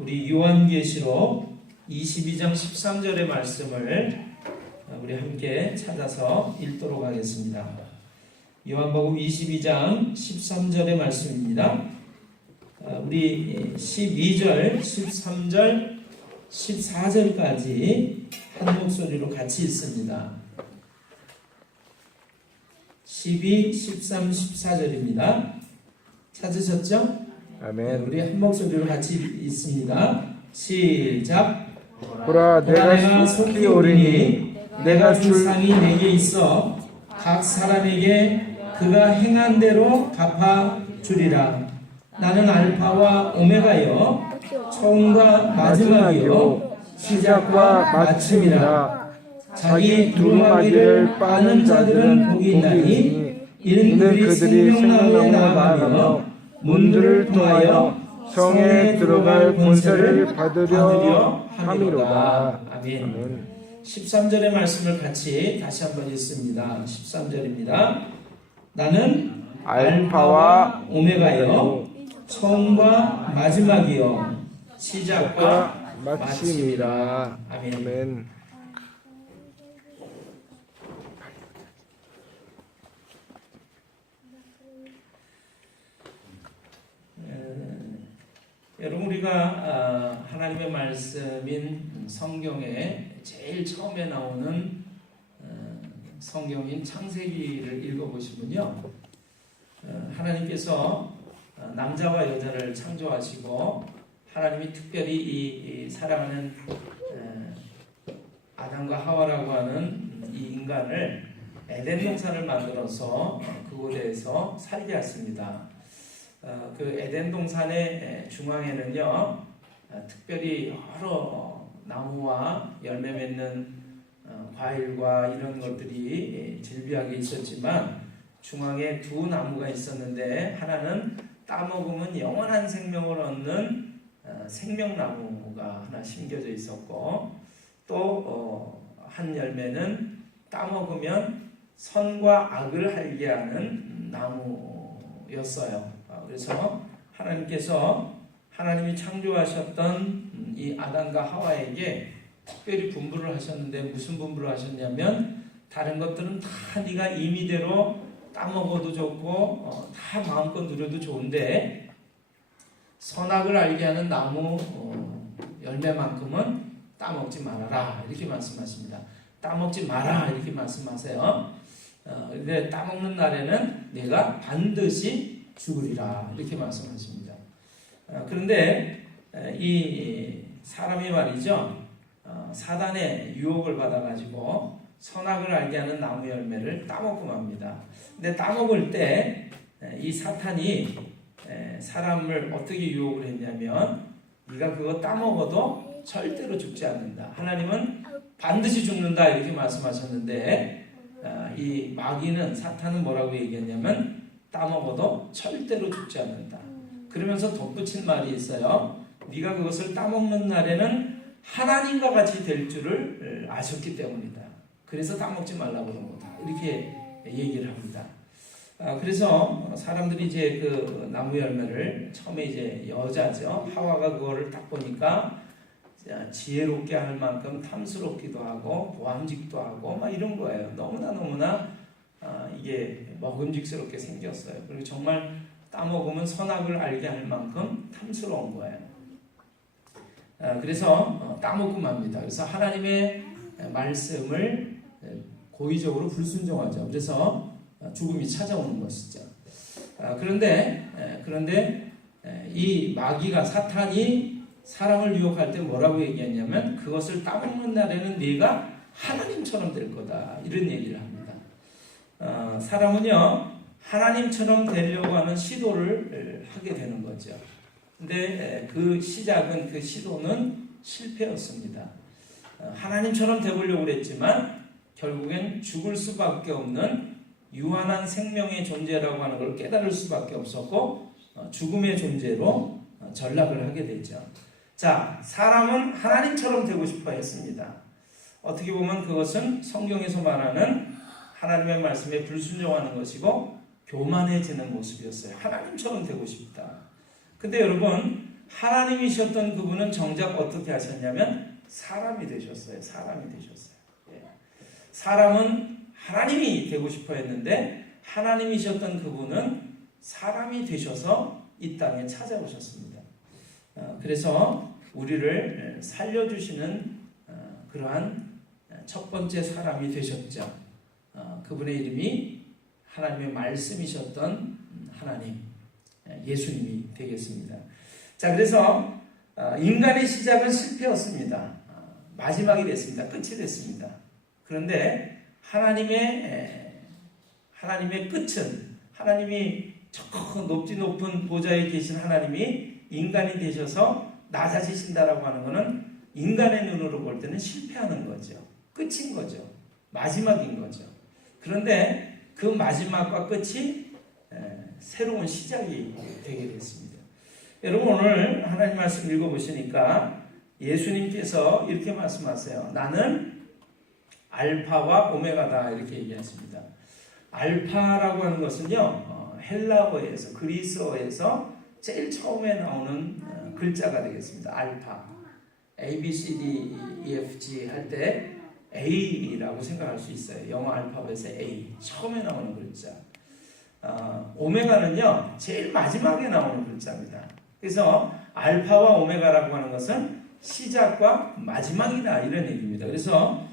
우리 요한계시록 22장 13절의 말씀을 우리 함께 찾아서 읽도록 하겠습니다. 요한복음 22장 13절의 말씀입니다. 우리 12절, 13절, 14절까지 한 목소리로 같이 읽습니다. 12, 13, 14절입니다. 찾으셨죠? 아멘. 우리 한 목소리로 같이 읽습니다. 시작. 보라, 내가 속히 오리니 내가 줄 상이 내게 있어 각 사람에게 그가 행한 대로 갚아 주리라. 나는 알파와 오메가여 처음과 마지막이요 시작과 마침이라. 자기 두루마기를 빠는 자들은 복이 있나니 이는 그들이 생명나무에 나아가며 문들을 통하여 성에 들어갈 권세를 받으려 함이로다. 아멘. 13절의 말씀을 같이 다시 한번 읽습니다. 13절입니다. 나는 알파와 오메가여 처음과 마지막이요 시작과 마침이라. 아멘. 여러분, 우리가 하나님의 말씀인 성경에 제일 처음에 나오는 성경인 창세기를 읽어보시면요, 하나님께서 남자와 여자를 창조하시고 하나님이 특별히 이 사랑하는 아담과 하와라고 하는 이 인간을 에덴 동산을 만들어서 그곳에서 살게 하십니다. 그 에덴 동산의 중앙에는요, 특별히 여러 나무와 열매 맺는 과일과 이런 것들이 질비하게 있었지만 중앙에 두 나무가 있었는데 하나는 따먹으면 영원한 생명을 얻는 생명나무가 하나 심겨져 있었고, 또 한 열매는 따먹으면 선과 악을 알게 하는 나무였어요. 그래서 하나님께서 하나님이 창조하셨던 이 아담과 하와에게 특별히 분부를 하셨는데, 무슨 분부를 하셨냐면, 다른 것들은 다 네가 임의대로 따먹어도 좋고 다 마음껏 누려도 좋은데 선악을 알게 하는 나무 열매만큼은 따먹지 말아라, 이렇게 말씀하십니다. 따먹지 마라, 이렇게 말씀하세요. 근데 따먹는 날에는 내가 반드시 죽으리라, 이렇게 말씀하십니다. 그런데 이 사람이 말이죠, 사단의 유혹을 받아가지고 선악을 알게 하는 나무 열매를 따먹고 맙니다. 근데 따먹을 때 이 사탄이 사람을 어떻게 유혹을 했냐면, 네가 그거 따먹어도 절대로 죽지 않는다, 하나님은 반드시 죽는다, 이렇게 말씀하셨는데, 이 마귀는, 사탄은 뭐라고 얘기했냐면 따먹어도 절대로 죽지 않는다. 그러면서 덧붙인 말이 있어요. 네가 그것을 따먹는 날에는 하나님과 같이 될 줄을 아셨기 때문이다. 그래서 따먹지 말라고 그런 거다, 이렇게 얘기를 합니다. 그래서 사람들이 이제 그 나무 열매를 처음에 이제 여자죠, 하와가 그거를 딱 보니까 지혜롭게 할 만큼 탐스럽기도 하고 보암직도 하고 막 이런 거예요. 너무나 이게 먹음직스럽게 생겼어요. 그리고 정말 따먹으면 선악을 알게 할 만큼 탐스러운 거예요. 그래서 따먹고 맙니다. 그래서 하나님의 말씀을 고의적으로 불순종하죠. 그래서 죽음이 찾아오는 것이죠. 그런데 이 마귀가, 사탄이 사람을 유혹할 때 뭐라고 얘기했냐면, 그것을 따먹는 날에는 네가 하나님처럼 될 거다, 이런 얘기를 합니다. 사람은요, 하나님처럼 되려고 하는 시도를 하게 되는 거죠. 근데 그 시도는 실패였습니다. 하나님처럼 되보려고 그랬지만 결국엔 죽을 수밖에 없는 유한한 생명의 존재라고 하는 걸 깨달을 수밖에 없었고, 죽음의 존재로 전락을 하게 되죠. 자, 사람은 하나님처럼 되고 싶어 했습니다. 어떻게 보면 그것은 성경에서 말하는 하나님의 말씀에 불순종하는 것이고 교만해지는 모습이었어요. 하나님처럼 되고 싶다. 근데 여러분, 하나님이셨던 그분은 정작 어떻게 하셨냐면 사람이 되셨어요. 사람이 되셨어요. 예. 사람은 하나님이 되고 싶어 했는데 하나님이셨던 그분은 사람이 되셔서 이 땅에 찾아오셨습니다. 그래서 우리를 살려주시는 그러한 첫 번째 사람이 되셨죠. 그분의 이름이 하나님의 말씀이셨던 하나님, 예수님이 되겠습니다. 자, 그래서 인간의 시작은 실패였습니다. 마지막이 됐습니다. 끝이 됐습니다. 그런데 하나님의 끝은, 하나님이 저 높은 보좌에 계신 하나님이 인간이 되셔서 낮아지신다라고 하는 것은 인간의 눈으로 볼 때는 실패하는 거죠. 끝인 거죠. 마지막인 거죠. 그런데 그 마지막과 끝이 새로운 시작이 되게 됐습니다. 여러분, 오늘 하나님 말씀 읽어보시니까 예수님께서 이렇게 말씀하세요. 나는 알파와 오메가다, 이렇게 얘기하십니다. 알파라고 하는 것은요, 헬라어에서, 그리스어에서 제일 처음에 나오는 글자가 되겠습니다. 알파. A, B, C, D, E, F, G 할 때 A라고 생각할 수 있어요. 영어 알파벳의 A. 처음에 나오는 글자. 오메가는요, 제일 마지막에 나오는 글자입니다. 그래서 알파와 오메가라고 하는 것은 시작과 마지막이다, 이런 얘기입니다. 그래서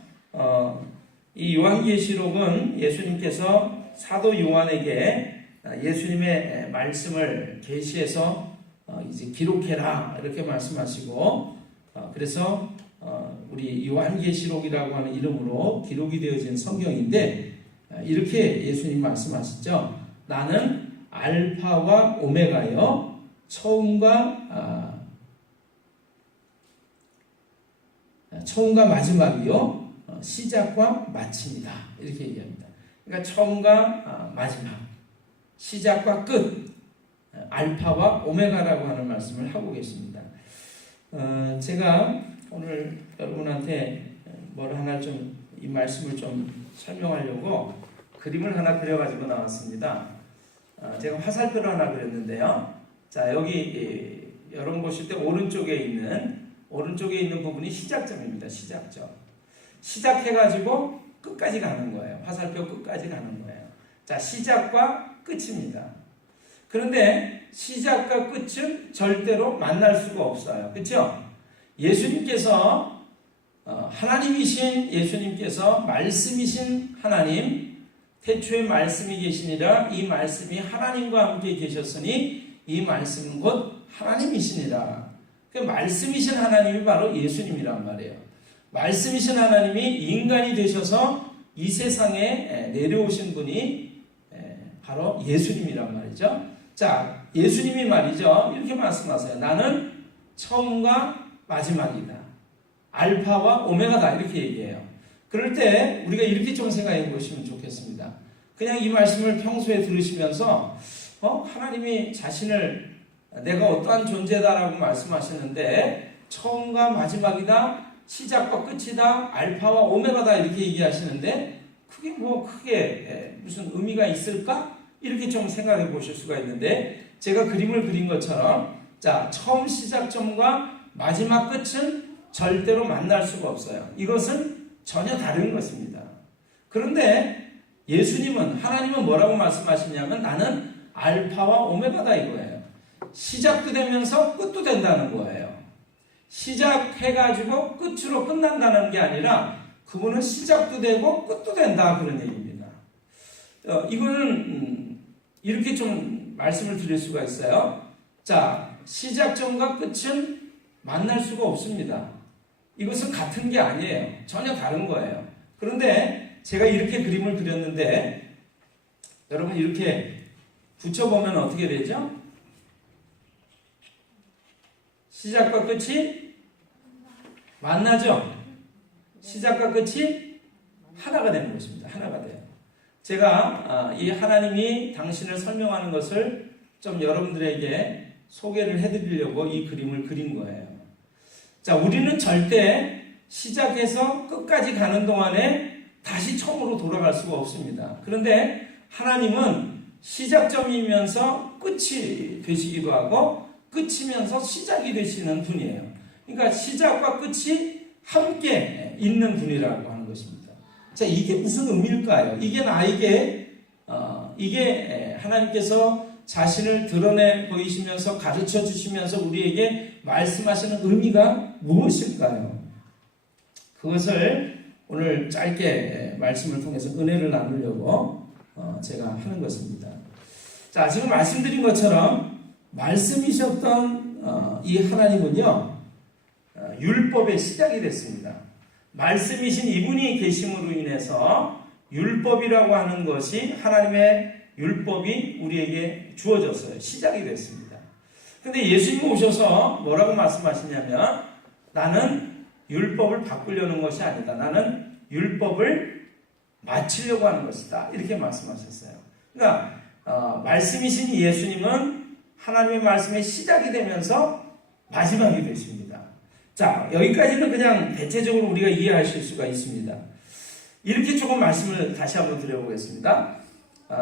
이 요한계시록은 예수님께서 사도 요한에게 예수님의 말씀을 계시해서 이제 기록해라, 이렇게 말씀하시고, 그래서 우리 요한계시록이라고 하는 이름으로 기록이 되어진 성경인데, 이렇게 예수님 말씀하시죠. 나는 알파와 오메가요, 처음과 마지막이요, 시작과 마침이다, 이렇게 얘기합니다. 그러니까 처음과 마지막, 시작과 끝, 알파와 오메가라고 하는 말씀을 하고 계십니다. 제가 오늘 여러분한테 뭘 하나 좀, 이 말씀을 좀 설명하려고 그림을 하나 그려가지고 나왔습니다. 제가 화살표를 하나 그렸는데요. 자, 여기 여러분 보실 때 오른쪽에 있는 부분이 시작점입니다. 시작점. 시작해가지고 끝까지 가는 거예요. 화살표 끝까지 가는 거예요. 자, 시작과 끝입니다. 그런데 시작과 끝은 절대로 만날 수가 없어요. 그렇죠? 예수님께서 하나님이신 예수님께서 말씀이신 하나님, 태초에 말씀이 계시니라, 이 말씀이 하나님과 함께 계셨으니 이 말씀은 곧 하나님이시니라. 그 말씀이신 하나님이 바로 예수님이란 말이에요. 말씀이신 하나님이 인간이 되셔서 이 세상에 내려오신 분이 바로 예수님이란 말이죠. 자, 예수님이 말이죠, 이렇게 말씀하세요. 나는 처음과 마지막이다. 알파와 오메가다, 이렇게 얘기해요. 그럴 때 우리가 이렇게 좀 생각해 보시면 좋겠습니다. 그냥 이 말씀을 평소에 들으시면서 하나님이 자신을 내가 어떠한 존재다라고 말씀하시는데 처음과 마지막이다, 시작과 끝이다, 알파와 오메가다, 이렇게 얘기하시는데 그게 뭐 크게 무슨 의미가 있을까? 이렇게 좀 생각해 보실 수가 있는데, 제가 그림을 그린 것처럼, 자, 처음 시작점과 마지막 끝은 절대로 만날 수가 없어요. 이것은 전혀 다른 것입니다. 그런데 예수님은, 하나님은 뭐라고 말씀하시냐면 나는 알파와 오메가다, 이거예요. 시작도 되면서 끝도 된다는 거예요. 시작해가지고 끝으로 끝난다는 게 아니라 그분은 시작도 되고 끝도 된다, 그런 얘기입니다. 이거는 이렇게 좀 말씀을 드릴 수가 있어요. 자, 시작점과 끝은 만날 수가 없습니다. 이것은 같은 게 아니에요. 전혀 다른 거예요. 그런데 제가 이렇게 그림을 그렸는데 여러분 이렇게 붙여보면 어떻게 되죠? 시작과 끝이 만나죠? 시작과 끝이 하나가 되는 것입니다. 하나가 돼요. 제가 이 하나님이 당신을 설명하는 것을 좀 여러분들에게 소개를 해드리려고 이 그림을 그린 거예요. 자, 우리는 절대 시작해서 끝까지 가는 동안에 다시 처음으로 돌아갈 수가 없습니다. 그런데 하나님은 시작점이면서 끝이 되시기도 하고 끝이면서 시작이 되시는 분이에요. 그러니까 시작과 끝이 함께 있는 분이라고 하는 것입니다. 자, 이게 무슨 의미일까요? 이게 나에게 이게 하나님께서 자신을 드러내 보이시면서 가르쳐 주시면서 우리에게 말씀하시는 의미가 무엇일까요? 그것을 오늘 짧게 말씀을 통해서 은혜를 나누려고 제가 하는 것입니다. 자, 지금 말씀드린 것처럼 말씀이셨던 이 하나님은요, 율법의 시작이 됐습니다. 말씀이신 이분이 계심으로 인해서 율법이라고 하는 것이 하나님의 율법이 우리에게 주어졌어요. 시작이 됐습니다. 근데 예수님 오셔서 뭐라고 말씀하시냐면 나는 율법을 바꾸려는 것이 아니다. 나는 율법을 마치려고 하는 것이다. 이렇게 말씀하셨어요. 그러니까 말씀이신 예수님은 하나님의 말씀의 시작이 되면서 마지막이 되십니다. 자, 여기까지는 그냥 대체적으로 우리가 이해하실 수가 있습니다. 이렇게 조금 말씀을 다시 한번 드려보겠습니다.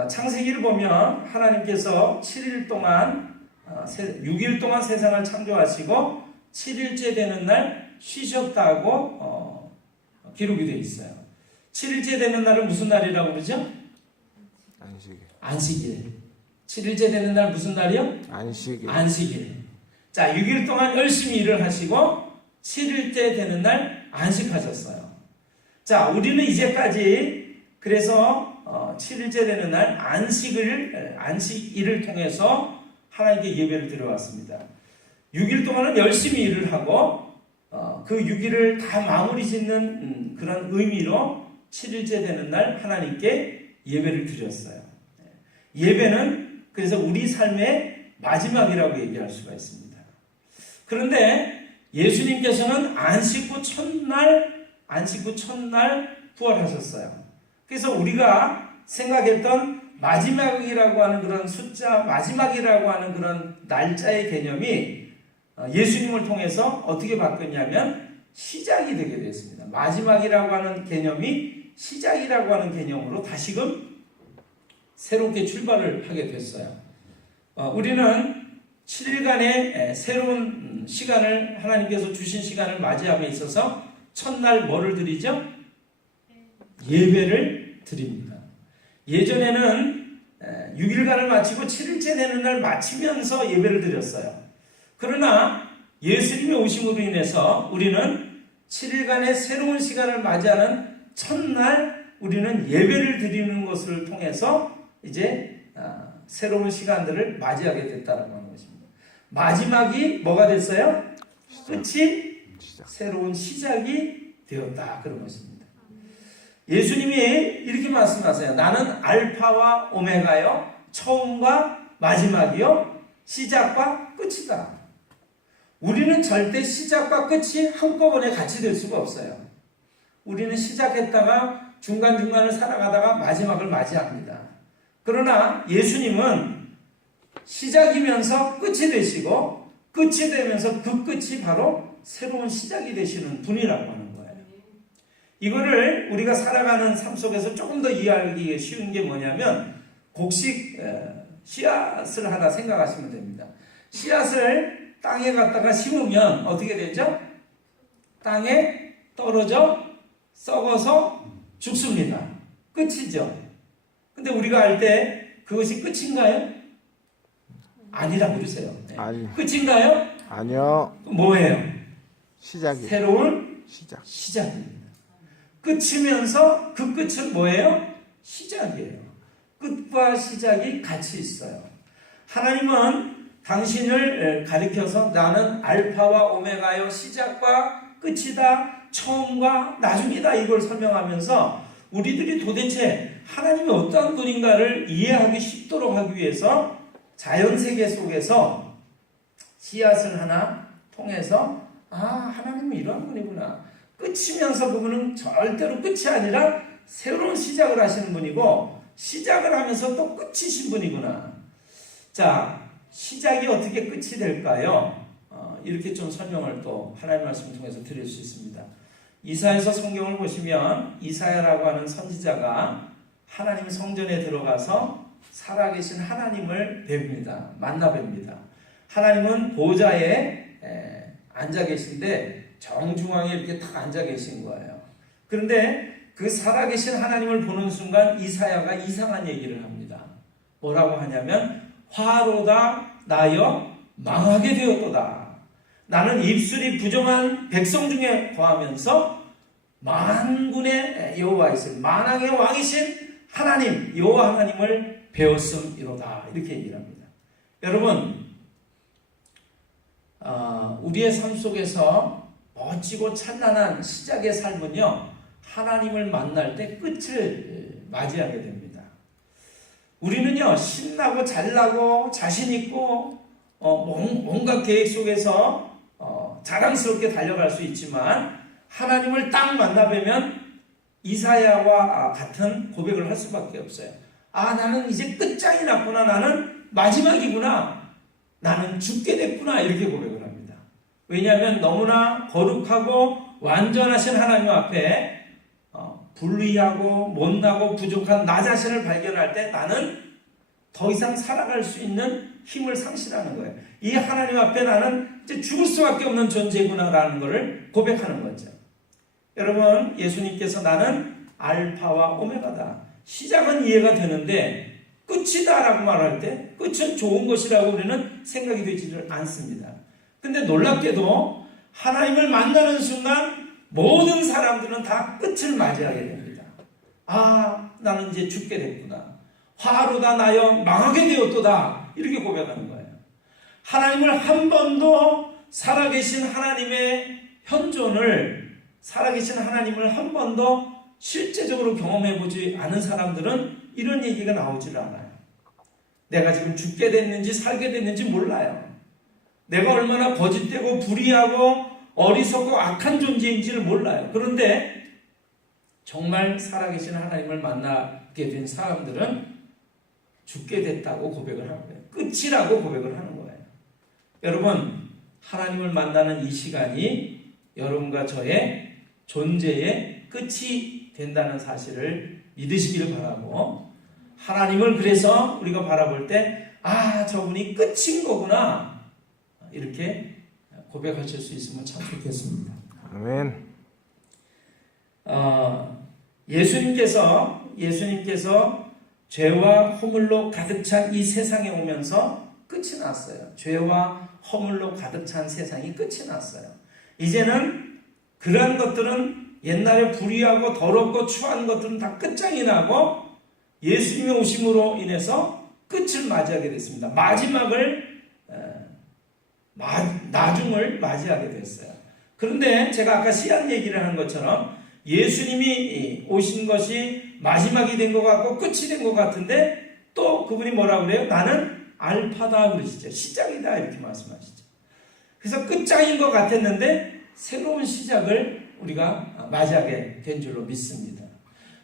창세기를 보면 하나님께서 7일 동안 6일 동안 세상을 창조하시고 7일째 되는 날 쉬셨다고 기록이 되어 있어요. 7일째 되는 날은 무슨 날이라고 그러죠? 안식일. 7일째 되는 날 무슨 날이요? 안식일. 자, 6일 동안 열심히 일을 하시고 7일째 되는 날 안식하셨어요. 자, 우리는 이제까지 그래서 7일째 되는 날 안식일을 통해서 하나님께 예배를 드려왔습니다. 6일 동안은 열심히 일을 하고 그 6일을 다 마무리 짓는 그런 의미로 7일째 되는 날 하나님께 예배를 드렸어요. 예배는 그래서 우리 삶의 마지막이라고 얘기할 수가 있습니다. 그런데 예수님께서는 안식 후 첫날 부활하셨어요. 그래서 우리가 생각했던 마지막이라고 하는 그런 숫자, 마지막이라고 하는 그런 날짜의 개념이 예수님을 통해서 어떻게 바뀌었냐면 시작이 되게 됐습니다. 마지막이라고 하는 개념이 시작이라고 하는 개념으로 다시금 새롭게 출발을 하게 됐어요. 우리는 7일간의 새로운 시간을 하나님께서 주신 시간을 맞이함에 있어서 첫날 뭐를 드리죠? 예배를 드립니다. 예전에는 6일간을 마치고 7일째 되는 날 마치면서 예배를 드렸어요. 그러나 예수님이 오심으로 인해서 우리는 7일간의 새로운 시간을 맞이하는 첫날 우리는 예배를 드리는 것을 통해서 이제 새로운 시간들을 맞이하게 됐다는 것입니다. 마지막이 뭐가 됐어요? 끝이 새로운 시작이 되었다. 그런 것입니다. 예수님이 이렇게 말씀하세요. 나는 알파와 오메가요. 처음과 마지막이요. 시작과 끝이다. 우리는 절대 시작과 끝이 한꺼번에 같이 될 수가 없어요. 우리는 시작했다가 중간중간을 살아가다가 마지막을 맞이합니다. 그러나 예수님은 시작이면서 끝이 되시고 끝이 되면서 그 끝이 바로 새로운 시작이 되시는 분이라고 하는 거예요. 이거를 우리가 살아가는 삶 속에서 조금 더 이해하기 쉬운 게 뭐냐면 곡식 씨앗을 하나 생각하시면 됩니다. 씨앗을 땅에 갖다가 심으면 어떻게 되죠? 땅에 떨어져 썩어서 죽습니다. 끝이죠. 근데 우리가 알 때 그것이 끝인가요? 아니라고 그러세요. 네. 끝인가요? 아니요. 뭐예요? 시작이에요. 새로운 시작입니다. 끝이면서 그 끝은 뭐예요? 시작이에요. 끝과 시작이 같이 있어요. 하나님은 당신을 가리켜서 나는 알파와 오메가요, 시작과 끝이다, 처음과 나중이다, 이걸 설명하면서 우리들이 도대체 하나님이 어떠한 분인가를 이해하기 쉽도록 하기 위해서 자연세계 속에서 씨앗을 하나 통해서 하나님은 이러한 분이구나. 끝이면서 그분은 절대로 끝이 아니라 새로운 시작을 하시는 분이고 시작을 하면서 또 끝이신 분이구나. 자, 시작이 어떻게 끝이 될까요? 이렇게 좀 설명을 또 하나님의 말씀을 통해서 드릴 수 있습니다. 이사야서 성경을 보시면 이사야라고 하는 선지자가 하나님 성전에 들어가서 살아계신 하나님을 뵙니다. 만나 뵙니다. 하나님은 보좌에 앉아 계신데 정중앙에 이렇게 딱 앉아 계신 거예요. 그런데 그 살아계신 하나님을 보는 순간 이사야가 이상한 얘기를 합니다. 뭐라고 하냐면 화로다 나여 망하게 되었도다. 나는 입술이 부정한 백성 중에 거하면서 만군의 여호와이신 만왕의 왕이신 하나님 여호와 하나님을 배웠음이로다. 이렇게 얘기를 합니다. 여러분 우리의 삶 속에서 멋지고 찬란한 시작의 삶은요 하나님을 만날 때 끝을 맞이하게 됩니다. 우리는요 신나고 잘나고 자신있고 온갖 계획 속에서 자랑스럽게 달려갈 수 있지만 하나님을 딱 만나뵈면 이사야와 같은 고백을 할 수밖에 없어요. 나는 이제 끝장이 났구나. 나는 마지막이구나. 나는 죽게 됐구나. 이렇게 고백을 합니다. 왜냐하면 너무나 거룩하고 완전하신 하나님 앞에 불의하고 못나고 부족한 나 자신을 발견할 때 나는 더 이상 살아갈 수 있는 힘을 상실하는 거예요. 이 하나님 앞에 나는 이제 죽을 수밖에 없는 존재구나라는 것을 고백하는 거죠. 여러분, 예수님께서 나는 알파와 오메가다. 시작은 이해가 되는데 끝이다라고 말할 때 끝은 좋은 것이라고 우리는 생각이 되지를 않습니다. 근데 놀랍게도 하나님을 만나는 순간 모든 사람들은 다 끝을 맞이하게 됩니다. 나는 이제 죽게 됐구나. 화로다 나여 망하게 되었도다. 이렇게 고백하는 거예요. 하나님을 한 번도 살아계신 하나님의 현존을 살아계신 하나님을 한 번도 실제적으로 경험해보지 않은 사람들은 이런 얘기가 나오질 않아요. 내가 지금 죽게 됐는지 살게 됐는지 몰라요. 내가 얼마나 거짓되고 불의하고 어리석고 악한 존재인지를 몰라요. 그런데 정말 살아계신 하나님을 만나게 된 사람들은 죽게 됐다고 고백을 하는 거예요. 끝이라고 고백을 하는 거예요. 여러분, 하나님을 만나는 이 시간이 여러분과 저의 존재의 끝이 된다는 사실을 믿으시기를 바라고, 하나님을 그래서 우리가 바라볼 때 저분이 끝인 거구나 이렇게 고백하실 수 있으면 참 좋겠습니다. 아멘. 예수님께서 죄와 허물로 가득 찬 이 세상에 오면서 끝이 났어요. 죄와 허물로 가득 찬 세상이 끝이 났어요. 이제는 그러한 것들은 옛날에 불의하고 더럽고 추한 것들은 다 끝장이 나고 예수님의 오심으로 인해서 끝을 맞이하게 됐습니다. 나중을 맞이하게 됐어요. 그런데 제가 아까 씨앗 얘기를 하는 것처럼 예수님이 오신 것이 마지막이 된 것 같고 끝이 된 것 같은데 또 그분이 뭐라고 그래요? 나는 알파다 그러시죠. 시작이다 이렇게 말씀하시죠. 그래서 끝장인 것 같았는데 새로운 시작을 우리가 맞이하게 된 줄로 믿습니다.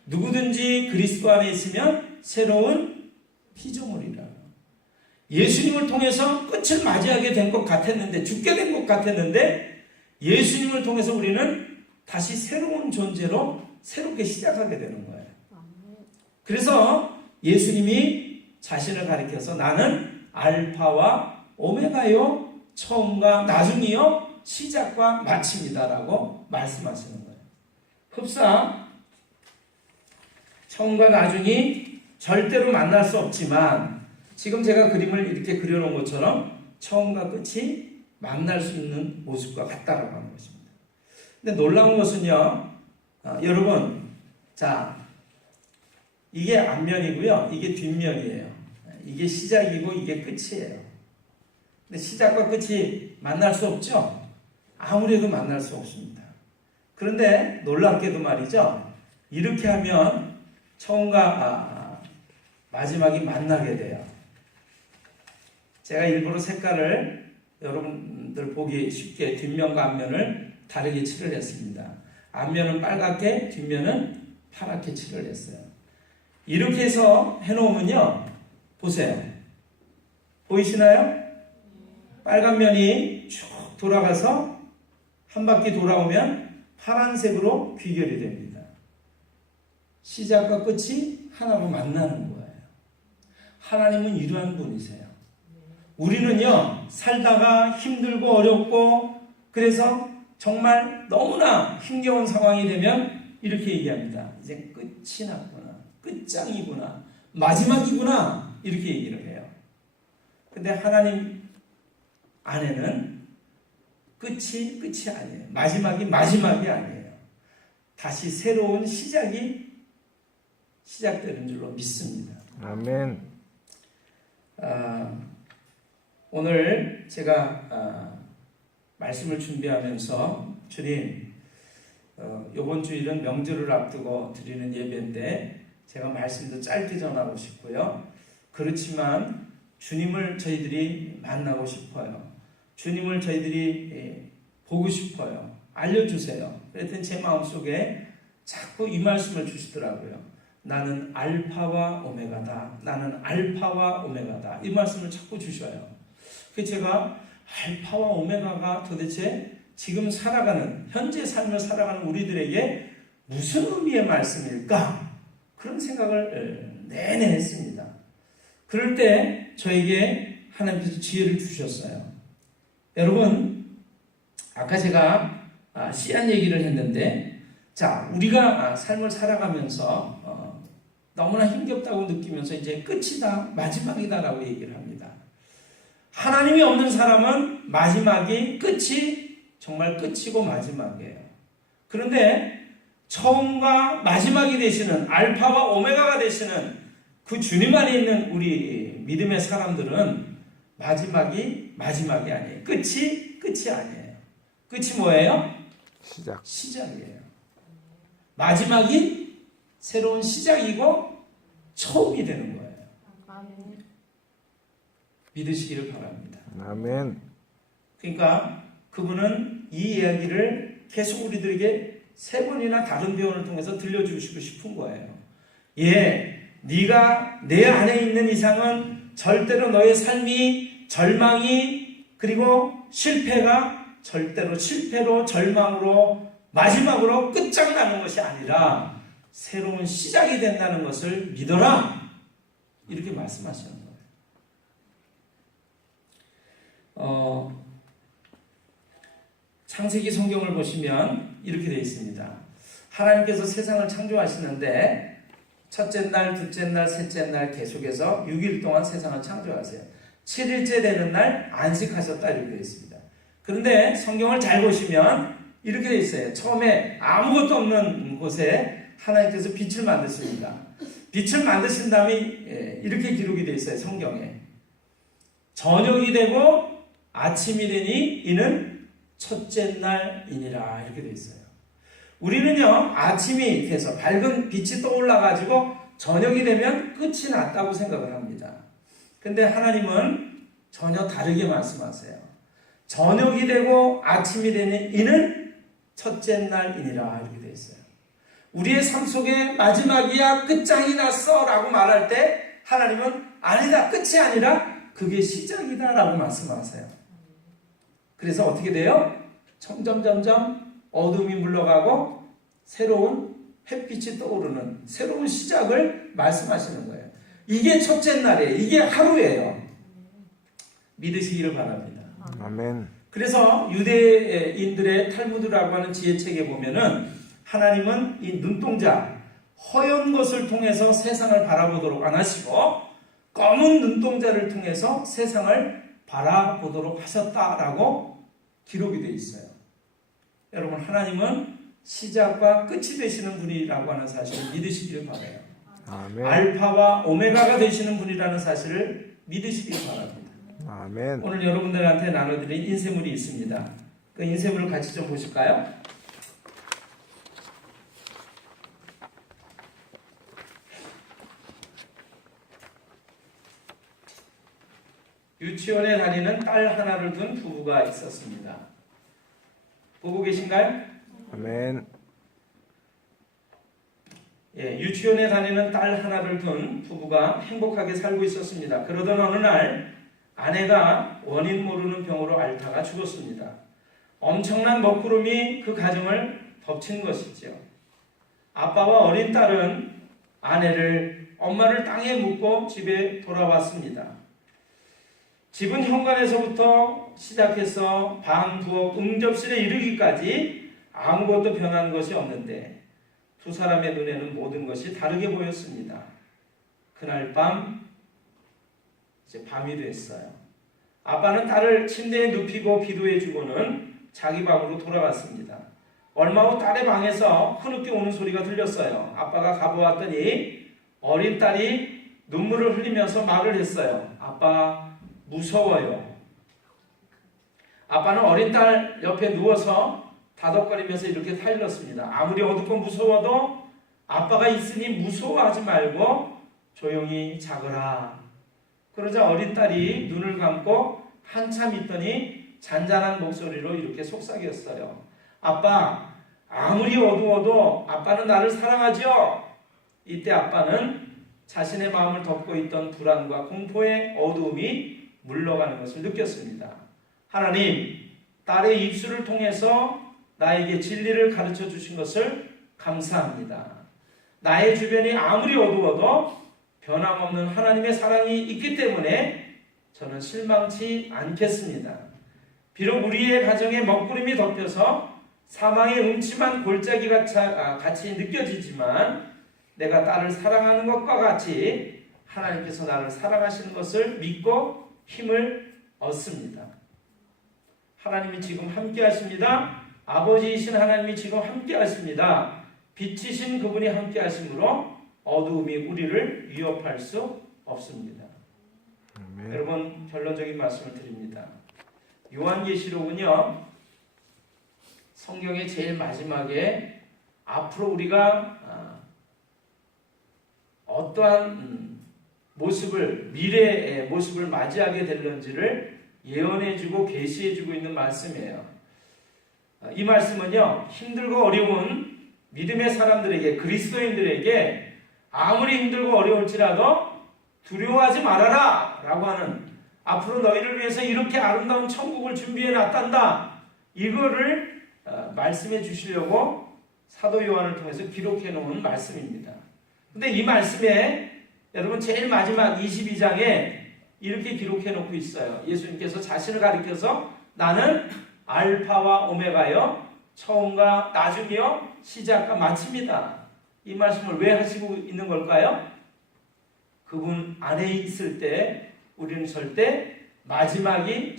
누구든지 그리스도 안에 있으면 새로운 피조물이라. 예수님을 통해서 끝을 맞이하게 된 것 같았는데, 죽게 된 것 같았는데 예수님을 통해서 우리는 다시 새로운 존재로 새롭게 시작하게 되는 거예요. 그래서 예수님이 자신을 가리켜서 나는 알파와 오메가요, 처음과 나중이요, 시작과 마침이다라고 말씀하시는 거예요. 흡사 처음과 나중이 절대로 만날 수 없지만 지금 제가 그림을 이렇게 그려놓은 것처럼 처음과 끝이 만날 수 있는 모습과 같다라고 하는 것입니다. 근데 놀라운 것은요, 여러분, 자, 이게 앞면이고요, 이게 뒷면이에요. 이게 시작이고 이게 끝이에요. 근데 시작과 끝이 만날 수 없죠? 아무래도 만날 수 없습니다. 그런데 놀랍게도 말이죠, 이렇게 하면 처음과 마지막이 만나게 돼요. 제가 일부러 색깔을 여러분들 보기 쉽게 뒷면과 앞면을 다르게 칠을 했습니다. 앞면은 빨갛게, 뒷면은 파랗게 칠을 했어요. 이렇게 해서 해놓으면요, 보세요. 보이시나요? 빨간 면이 쭉 돌아가서 한 바퀴 돌아오면 파란색으로 귀결이 됩니다. 시작과 끝이 하나로 만나는 거예요. 하나님은 이러한 분이세요. 우리는요, 살다가 힘들고 어렵고, 그래서 정말 너무나 힘겨운 상황이 되면 이렇게 얘기합니다. 이제 끝이 났구나. 끝장이구나. 마지막이구나. 이렇게 얘기를 해요. 근데 하나님 안에는 끝이 아니에요. 마지막이 아니에요. 다시 새로운 시작이 시작되는 줄로 믿습니다. 아멘. 오늘 제가 말씀을 준비하면서 주님, 이번 주일은 명절을 앞두고 드리는 예배인데 제가 말씀도 짧게 전하고 싶고요. 그렇지만 주님을 저희들이 만나고 싶어요. 주님을 저희들이 보고 싶어요. 알려주세요. 그랬더니 제 마음속에 자꾸 이 말씀을 주시더라고요. 나는 알파와 오메가다. 나는 알파와 오메가다. 이 말씀을 자꾸 주셔요. 그래서 제가 알파와 오메가가 도대체 지금 살아가는, 현재 삶을 살아가는 우리들에게 무슨 의미의 말씀일까? 그런 생각을 내내 했습니다. 그럴 때 저에게 하나님께서 지혜를 주셨어요. 여러분, 아까 제가 씨앗 얘기를 했는데, 자, 우리가 삶을 살아가면서 너무나 힘겹다고 느끼면서 이제 끝이다, 마지막이다라고 얘기를 합니다. 하나님이 없는 사람은 마지막이 끝이 정말 끝이고 마지막이에요. 그런데 처음과 마지막이 되시는 알파와 오메가가 되시는 그 주님 안에 있는 우리 믿음의 사람들은 마지막이 아니에요. 끝이 아니에요. 끝이 뭐예요? 시작이에요. 마지막이 새로운 시작이고 처음이 되는 거예요. 믿으시기를 바랍니다. 아멘. 그러니까 그분은 이 이야기를 계속 우리들에게 세 번이나 다른 표현을 통해서 들려주시고 싶은 거예요. 네가 내 안에 있는 이상은 절대로 너의 삶이 절망이 그리고 실패가 절대로 실패로 절망으로 마지막으로 끝장나는 것이 아니라 새로운 시작이 된다는 것을 믿어라. 이렇게 말씀하시는 거예요. 창세기 성경을 보시면 이렇게 되어 있습니다. 하나님께서 세상을 창조하시는데 첫째 날, 둘째 날, 셋째 날 계속해서 6일 동안 세상을 창조하세요. 7일째 되는 날 안식하셨다 이렇게 되어 있습니다. 그런데 성경을 잘 보시면 이렇게 되어 있어요. 처음에 아무것도 없는 곳에 하나님께서 빛을 만드십니다. 빛을 만드신 다음에 이렇게 기록이 되어 있어요. 성경에. 저녁이 되고 아침이 되니 이는 첫째 날이니라 이렇게 되어 있어요. 우리는요, 아침이 돼서 밝은 빛이 떠올라가지고 저녁이 되면 끝이 났다고 생각을 합니다. 근데 하나님은 전혀 다르게 말씀하세요. 저녁이 되고 아침이 되니 이는 첫째 날이니라 이렇게 되어 있어요. 우리의 삶 속에 마지막이야, 끝장이 났어 라고 말할 때 하나님은 아니다, 끝이 아니라 그게 시작이다 라고 말씀하세요. 그래서 어떻게 돼요? 점점 어둠이 물러가고 새로운 햇빛이 떠오르는 새로운 시작을 말씀하시는 거예요. 이게 첫째 날이에요. 이게 하루예요. 믿으시기를 바랍니다. 아멘. 그래서 유대인들의 탈무드라고 하는 지혜책에 보면은 하나님은 이 눈동자, 허연 것을 통해서 세상을 바라보도록 안 하시고 검은 눈동자를 통해서 세상을 바라보도록 하셨다라고 기록이 되어 있어요. 여러분, 하나님은 시작과 끝이 되시는 분이라고 하는 사실을 믿으시기를 바라요. 아멘. 알파와 오메가가 되시는 분이라는 사실을 믿으시길 바랍니다. 아멘. 오늘 여러분들한테 나눠드린 인쇄물이 있습니다. 그 인쇄물을 같이 좀 보실까요? 유치원에 다니는 딸 하나를 둔 부부가 있었습니다. 보고 계신가요? 아멘. 유치원에 다니는 딸 하나를 둔 부부가 행복하게 살고 있었습니다. 그러던 어느 날 아내가 원인 모르는 병으로 앓다가 죽었습니다. 엄청난 먹구름이 그 가정을 덮친 것이죠. 아빠와 어린 딸은 엄마를 땅에 묻고 집에 돌아왔습니다. 집은 현관에서부터 시작해서 방, 부엌, 응접실에 이르기까지 아무것도 변한 것이 없는데 두 사람의 눈에는 모든 것이 다르게 보였습니다. 그날 밤 이제 밤이 됐어요. 아빠는 딸을 침대에 눕히고 기도해 주고는 자기 방으로 돌아갔습니다. 얼마 후 딸의 방에서 흐느껴 오는 소리가 들렸어요. 아빠가 가보았더니 어린 딸이 눈물을 흘리면서 말을 했어요. 아빠 무서워요. 아빠는 어린 딸 옆에 누워서 다독거리면서 이렇게 타일렀습니다. 아무리 어둡고 무서워도 아빠가 있으니 무서워하지 말고 조용히 자거라. 그러자 어린 딸이 눈을 감고 한참 있더니 잔잔한 목소리로 이렇게 속삭였어요. 아빠, 아무리 어두워도 아빠는 나를 사랑하죠? 이때 아빠는 자신의 마음을 덮고 있던 불안과 공포의 어두움이 물러가는 것을 느꼈습니다. 하나님, 딸의 입술을 통해서 나에게 진리를 가르쳐 주신 것을 감사합니다. 나의 주변이 아무리 어두워도 변함없는 하나님의 사랑이 있기 때문에 저는 실망치 않겠습니다. 비록 우리의 가정에 먹구름이 덮여서 사망의 음침한 골짜기 같이 느껴지지만 내가 딸을 사랑하는 것과 같이 하나님께서 나를 사랑하시는 것을 믿고 힘을 얻습니다. 하나님이 지금 함께 하십니다. 아버지이신 하나님이 지금 함께 하십니다. 빛이신 그분이 함께 하심으로 어두움이 우리를 위협할 수 없습니다. 아멘. 여러분, 결론적인 말씀을 드립니다. 요한계시록은요, 성경의 제일 마지막에 앞으로 우리가 어떠한 미래의 모습을 맞이하게 될런지를 예언해주고 계시해주고 있는 말씀이에요. 이 말씀은요, 힘들고 어려운 믿음의 사람들에게, 그리스도인들에게 아무리 힘들고 어려울지라도 두려워하지 말아라 라고 하는, 앞으로 너희를 위해서 이렇게 아름다운 천국을 준비해 놨단다, 이거를 말씀해 주시려고 사도 요한을 통해서 기록해 놓은 말씀입니다. 근데 이 말씀에 여러분 제일 마지막 22장에 이렇게 기록해 놓고 있어요. 예수님께서 자신을 가리켜서 나는 알파와 오메가요, 처음과 나중이요, 시작과 마침이다. 이 말씀을 왜 하시고 있는 걸까요? 그분 안에 있을 때 우리는 절대 마지막이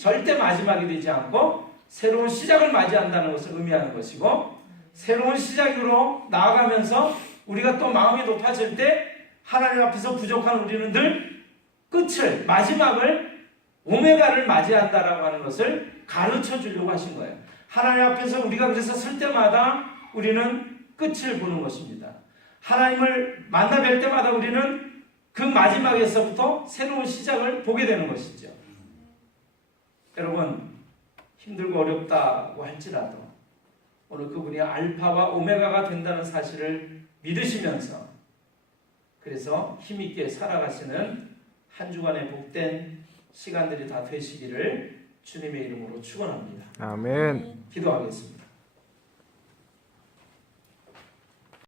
되지 않고 새로운 시작을 맞이한다는 것을 의미하는 것이고, 새로운 시작으로 나아가면서 우리가 또 마음이 높아질 때 하나님 앞에서 부족한 우리는 늘 끝을, 마지막을, 오메가를 맞이한다라고 하는 것을 가르쳐 주려고 하신 거예요. 하나님 앞에서 우리가 그래서 설 때마다 우리는 끝을 보는 것입니다. 하나님을 만나 뵐 때마다 우리는 그 마지막에서부터 새로운 시작을 보게 되는 것이죠. 여러분, 힘들고 어렵다고 할지라도 오늘 그분이 알파와 오메가가 된다는 사실을 믿으시면서, 그래서 힘있게 살아가시는 한 주간의 복된 시간들이 다 되시기를 주님의 이름으로 축원합니다. 아멘. 기도하겠습니다.